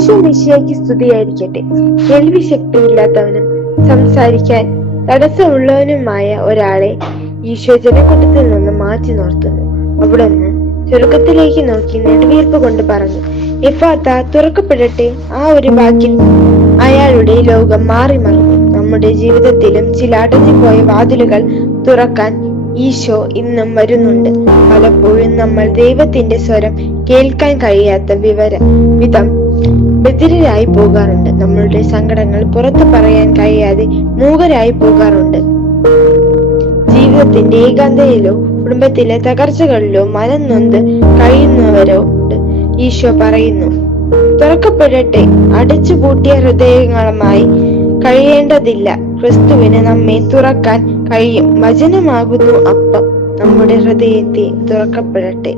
ഈശോ മിശിഹായ്ക്ക് സ്തുതിയായിരിക്കട്ടെ. കേൾവി ശക്തിയില്ലാത്തവനും സംസാരിക്കാൻ തടസ്സമുള്ളവനുമായ ഒരാളെ ഈശോ ജനക്കൂട്ടത്തിൽ നിന്ന് മാറ്റി നിർത്തുന്നു. അവിടുന്ന് സ്വർഗത്തിലേക്ക് നോക്കി നെടുവീർപ്പ് കൊണ്ട് പറഞ്ഞു, എഫാത്ത, തുറക്കപ്പെടട്ടെ. ആ ഒരു വാക്കിൽ അയാളുടെ ലോകം മാറി മറിഞ്ഞു. നമ്മുടെ ജീവിതത്തിലും ചില അടഞ്ഞുപോയ വാതിലുകൾ തുറക്കാൻ ഈശോ ഇന്നും വരുന്നുണ്ട്. പലപ്പോഴും നമ്മൾ ദൈവത്തിന്റെ സ്വരം കേൾക്കാൻ കഴിയാത്ത വിധം ബധിരരായി പോകാറുണ്ട്. നമ്മളുടെ സങ്കടങ്ങൾ പുറത്തു പറയാൻ കഴിയാതെ മൂകരായി പോകാറുണ്ട്. ജീവിതത്തിന്റെ ഏകാന്തതയിലോ കുടുംബത്തിലെ തകർച്ചകളിലോ മനം നൊന്ത് കഴിയുന്നവരോ ഉണ്ട്. ഈശോ പറയുന്നു, തുറക്കപ്പെടട്ടെ. അടച്ചുപൂട്ടിയ ഹൃദയങ്ങളുമായി കഴിയേണ്ടതില്ല. ക്രിസ്തുവിന് നമ്മെ തുറക്കാൻ കഴിയും. വചനമാകുന്നു അപ്പം. നമ്മുടെ ഹൃദയത്തെ തുറക്കപ്പെടട്ടെ.